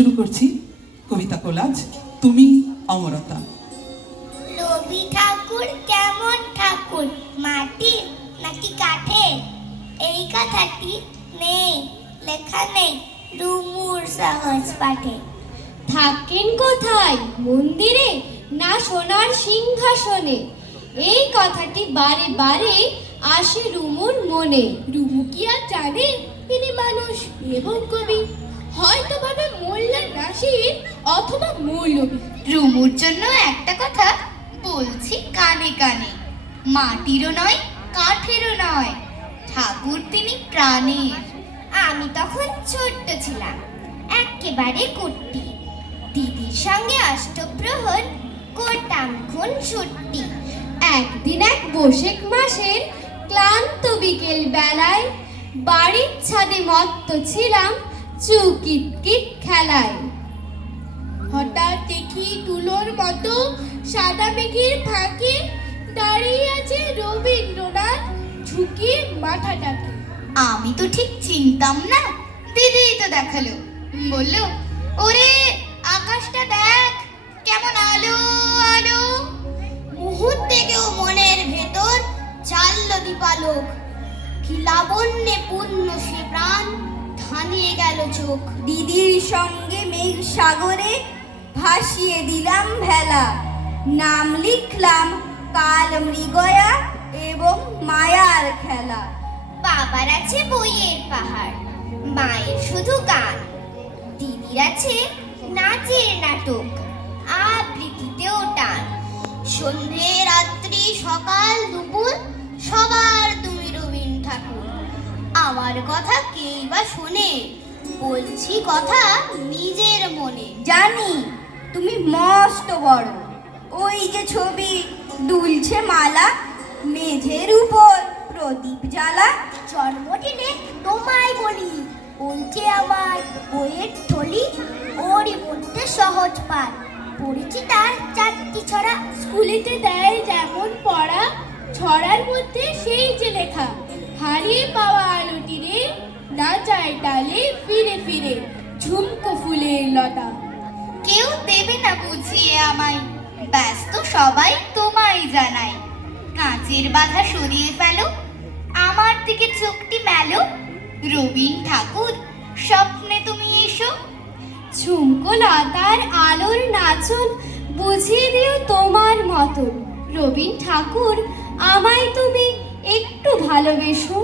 শুরু করছি কবিতা কোলাজ তুমি অমরতা। রবি ঠাকুর কেমন ঠাকুর, মাটির নাকি কাঠের? এই কথাটি নেই লেখা নেই রুমুর সহজ পাঠে। থাকেন কোথায়, মন্দিরে না সোনার সিংহাসনে? এই কথাটি বারে বারে আসে রুমুর মনে। রুমু কি আর জানে তিনি মানুষ এবং কবি? হয়তো ভাবে মোল্লা নাসির অথবা মৌলবী। রুমুর জন্য একটা কথা বলছি কানে কানে, মাটিরও নয় কাঠেরও নয়, ঠাকুর তিনি প্রাণের। আমি তখন ছোট্ট ছিলাম, একেবারে কুট্টি। দিদির সঙ্গে অষ্টপ্রহর করতাম খুন ছুট্টি। একদিন এক বৈশাখ মাসের ক্লান্ত বিকেল বেলায় বাড়ির ছাদে মত্ত ছিলাম চুকিটকিট খেলায়। হঠাৎ দেখি তুলোর মতো সাদা মেঘের ফাঁকে দাঁড়িয়ে আছে রবীন্দ্রনাথ ঝুঁকিয়ে মাথাটাকে। আমি তো ঠিক চিনতাম না, দিদিই তো দেখালো, বলল ওরে আকাশটা দেখ কেমন আলো আলো। মুহূর্তে কেউ মনের ভেতর চালল দীপালোক, কি লাবণ্যে পূর্ণ সে প্রাণ, ধানিয়ে গেল চোখ। দিদির সঙ্গে মেঘ সাগরে ভাসিয়ে দিলাম ভেলা, নাম লিখলাম কাল মৃগয়া এবং মায়ার খেলা। বাবার আছে বইয়ের পাহাড়, মায়ের শুধু গান। দিদির আছে নাচের নাটক, আবৃত্তিতেও টান। সন্ধে রাত্রি সকাল দুপুর সবার তুমি রবীন ঠাকুর। আমার কথা কেই বা শোনে, বলছি কথা নিজের মনে। জানি তুমি মস্ত বড়, ওই যে ছবি দুলছে মালা, মেঝের উপর প্রদীপ জ্বালা। জন্মদিনে তোমায় বলি, বলছে আমার বইয়ের থলি, ওরই মধ্যে সহজ পাঠ। পড়েছি তার 4টি ছড়া। স্কুলেতে দেয় যেমন পড়া, ছড়ার মধ্যে সেই যে লেখা, হারিয়ে পাওয়া আলোটি রে না যায় ডালে ফিরে ফিরে ঝুমকো ফুলের লতা। কেউ দেবে না বুঝিয়ে আমায়, ব্যস্ত সবাই তোমায় জানাই। কাঁচের বাধা সরিয়ে ফেলো, আমার দিকে চোখটি মেলো। রবীন ঠাকুর স্বপ্নে তুমি এসো। ঝুমকো লতার আলোর নাচন বুঝিয়ে দিও তোমার মতন। রবীন ঠাকুর আমায় তুমি একটু ভালোবেসো।